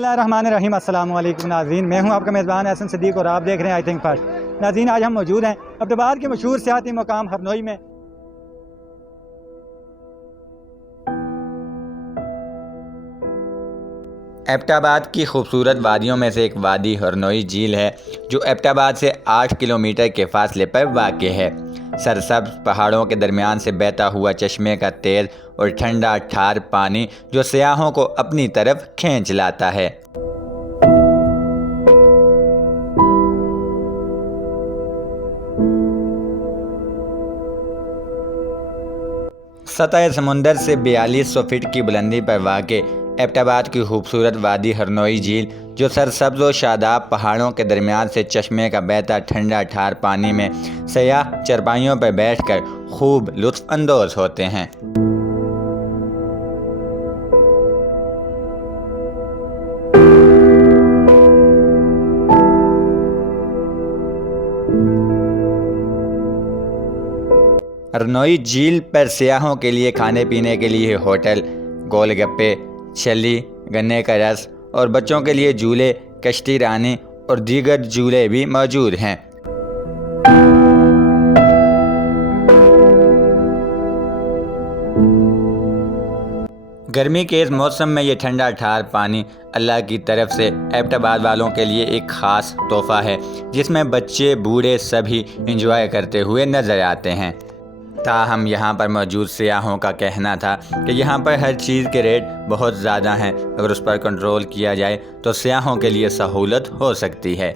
बिस्मिल्लाहिर्रहमानिर्रहीम। अस्सलाम वालेकुम नाज़रीन, मैं हूं आपका मेज़बान एहसन सिद्दीक और आप देख रहे हैं आई थिंक फर्स्ट। नाज़रीन, आज हम मौजूद हैं अब्दाबाद के मशहूर सियाती मकाम हरनोई में। एबटाबाद की खूबसूरत वादियों में से एक वादी हरनोई झील है, जो एबटाबाद से 8 किलोमीटर के फासले पर वाक़ है। सरसब्ज़ पहाड़ों के दरमियान से बहता हुआ चश्मे का तेज़ और ठंडा ठार पानी जो सयाहों को अपनी तरफ खींच लाता है। सतह समुंदर से 4200 फीट की बुलंदी पर वाक़ एबटाबाद की खूबसूरत वादी हरनोई झील, जो सरसब्ज़ व शादाब पहाड़ों के दरमियान से चश्मे का बहता ठंडा ठार पानी में सयाह चरपाइयों पर बैठकर खूब लुत्फ़ अंदोज़ होते हैं। हरनोई झील पर सयाहों के लिए खाने पीने के लिए होटल, गोलगप्पे, छली, गन्ने का रस और बच्चों के लिए झूले, कश्ती रानी और दीगर झूले भी मौजूद हैं। गर्मी के इस मौसम में ये ठंडा ठार पानी अल्लाह की तरफ से एबटाबाद वालों के लिए एक ख़ास तोहफ़ा है, जिसमें बच्चे बूढ़े सभी इंजॉय करते हुए नज़र आते हैं। ताहम यहाँ पर मौजूद सयाहों का कहना था कि यहाँ पर हर चीज़ के रेट बहुत ज़्यादा हैं। अगर उस पर कंट्रोल किया जाए तो सयाहों के लिए सहूलत हो सकती है।